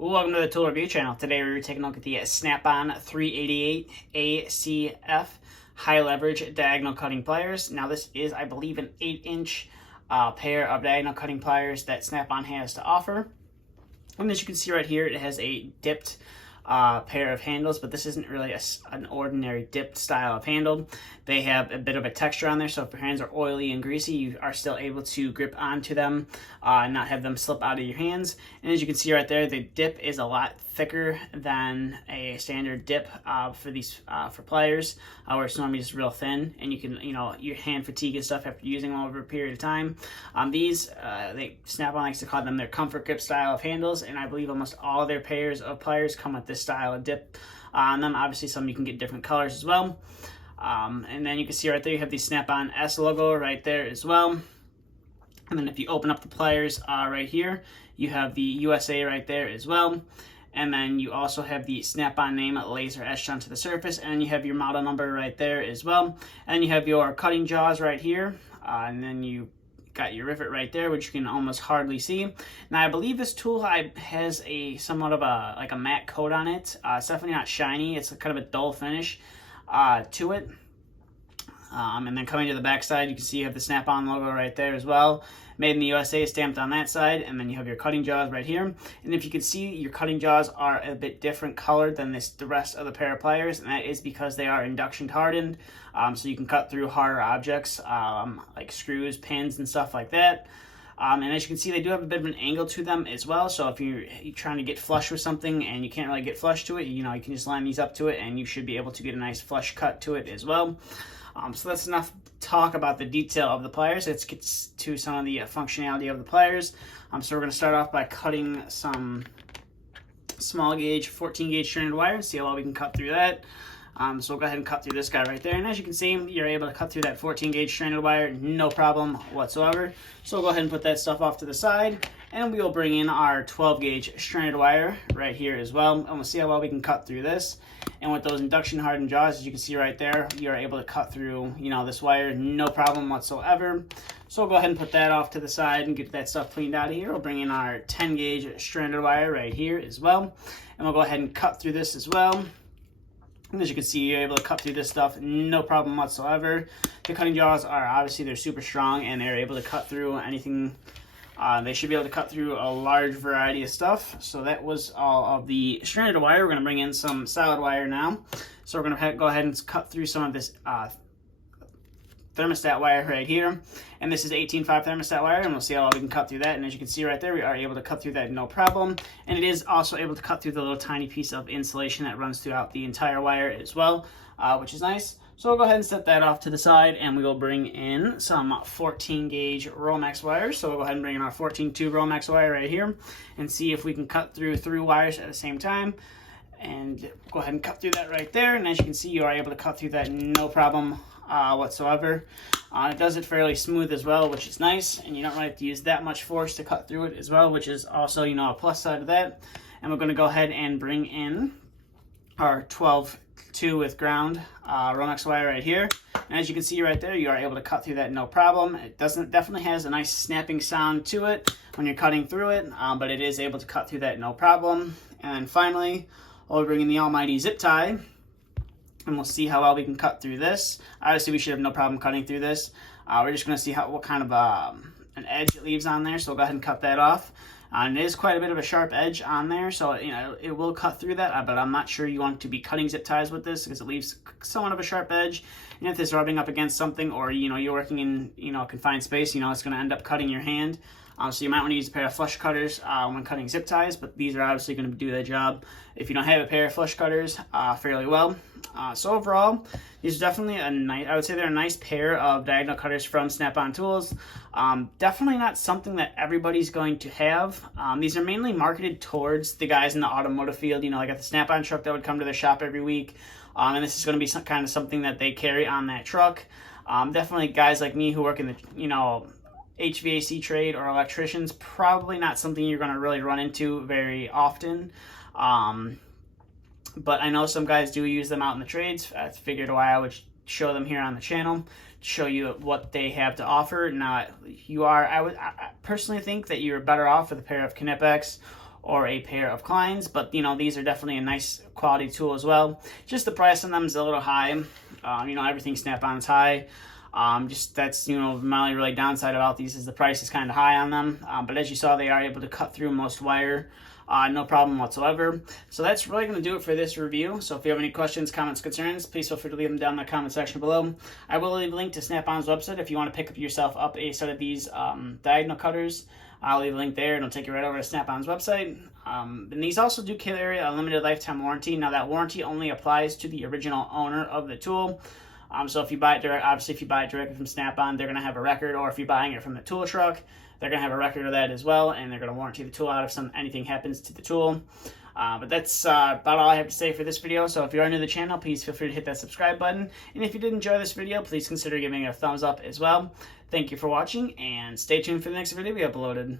Welcome to the Tool Review channel. Today we're taking a look at the Snap-on 388 ACF high leverage diagonal cutting pliers. Now this is, I believe, an 8-inch pair of diagonal cutting pliers that Snap-on has to offer. And as you can see right here, it has a dipped pair of handles, but this isn't really an ordinary dipped style of handle. They have a bit of a texture on there, so if your hands are oily and greasy, you are still able to grip onto them and not have them slip out of your hands. And as you can see right there, the dip is a lot thicker than a standard dip for these for pliers, where it's normally just real thin, and you can, your hand fatigue and stuff after using them over a period of time. Snap-on likes to call them their comfort grip style of handles, and I believe almost all their pairs of pliers come with this style of dip on them. Obviously, some you can get different colors as well. And then you can see right there, you have the Snap-on S logo right there as well. And then if you open up the pliers right here, you have the USA right there as well. And then you also have the Snap-on name laser etched onto the surface, and you have your model number right there as well. And you have your cutting jaws right here, and then you got your rivet right there, which you can almost hardly see. Now I believe this tool has a somewhat of a matte coat on it. It's definitely not shiny. It's kind of a dull finish to it. And then coming to the back side, you can see you have the Snap-on logo right there as well. Made in the USA stamped on that side, and then you have your cutting jaws right here. And if you can see, your cutting jaws are a bit different colored than the rest of the pair of pliers, and that is because they are induction hardened, so you can cut through harder objects like screws, pins, and stuff like that. And as you can see, they do have a bit of an angle to them as well, so if you're trying to get flush with something and you can't really get flush to it, you can just line these up to it, and you should be able to get a nice flush cut to it as well. So that's enough talk about the detail of the pliers. Let's get to some of the functionality of the pliers. So we're going to start off by cutting some small gauge 14 gauge stranded wire and see how well we can cut through that. So we'll go ahead and cut through this guy right there, and as you can see, you're able to cut through that 14 gauge stranded wire no problem whatsoever. So we'll go ahead and put that stuff off to the side, and we will bring in our 12 gauge stranded wire right here as well, and we'll see how well we can cut through this. And with those induction hardened jaws, as you can see right there, you're able to cut through this wire no problem whatsoever. So we'll go ahead and put that off to the side and get that stuff cleaned out of here. We'll bring in our 10 gauge stranded wire right here as well, and we'll go ahead and cut through this as well. And as you can see, you're able to cut through this stuff no problem whatsoever. The cutting jaws are obviously, they're super strong, and they're able to cut through anything. They should be able to cut through a large variety of stuff. So that was all of the stranded wire. We're going to bring in some solid wire now. So we're going to go ahead and cut through some of this thermostat wire right here, and this is 18.5 thermostat wire, and we'll see how well we can cut through that. And as you can see right there, we are able to cut through that no problem, and it is also able to cut through the little tiny piece of insulation that runs throughout the entire wire as well, which is nice. So we'll go ahead and set that off to the side, and we will bring in some 14 gauge Romex wires. So we'll go ahead and bring in our 14 tube Romex wire right here and see if we can cut through 3 wires at the same time. And go ahead and cut through that right there, and as you can see, you are able to cut through that no problem whatsoever. It does it fairly smooth as well, which is nice, and you don't really have to use that much force to cut through it as well, which is also a plus side of that. And we're going to go ahead and bring in our 12-2 with ground Romex wire right here, and as you can see right there, you are able to cut through that no problem. It definitely has a nice snapping sound to it when you're cutting through it, but it is able to cut through that no problem. And then finally, we'll bring in the almighty zip tie, and we'll see how well we can cut through this. Obviously, we should have no problem cutting through this. We're just going to see what kind of an edge it leaves on there, so we'll go ahead and cut that off. And it is quite a bit of a sharp edge on there, so it will cut through that, but I'm not sure you want to be cutting zip ties with this because it leaves somewhat of a sharp edge. And if it's rubbing up against something, or you're working in a confined space, it's going to end up cutting your hand. So you might want to use a pair of flush cutters when cutting zip ties, but these are obviously going to do their job if you don't have a pair of flush cutters fairly well. So overall, these are definitely I would say they're a nice pair of diagonal cutters from Snap-on Tools. Definitely not something that everybody's going to have. These are mainly marketed towards the guys in the automotive field, like at the Snap-on truck that would come to their shop every week. And this is going to be kind of something that they carry on that truck. Definitely guys like me who work in the, HVAC trade or electricians, probably not something you're going to really run into very often. But I know some guys do use them out in the trades. I figured why I would show them here on the channel, show you what they have to offer. Now, I personally think that you're better off with a pair of Knipex or a pair of Kleins, but you know, these are definitely a nice quality tool as well. Just the price on them is a little high. You know, everything Snap-on is high. Just that's, you know, my only really downside about these is the price is kind of high on them. But as you saw, they are able to cut through most wire, no problem whatsoever. So that's really going to do it for this review. So if you have any questions, comments, concerns, please feel free to leave them down in the comment section below. I will leave a link to Snap-on's website if you want to pick up yourself up a set of these diagonal cutters. I'll leave a link there, and it'll take you right over to Snap-on's website. And these also do carry a limited lifetime warranty. Now, that warranty only applies to the original owner of the tool. So if you buy it direct, obviously if you buy it directly from Snap-on, they're going to have a record, or if you're buying it from the tool truck, they're going to have a record of that as well, and they're going to warranty the tool out if anything happens to the tool. But that's about all I have to say for this video. So if you are new to the channel, please feel free to hit that subscribe button. And if you did enjoy this video, please consider giving it a thumbs up as well. Thank you for watching, and stay tuned for the next video we uploaded.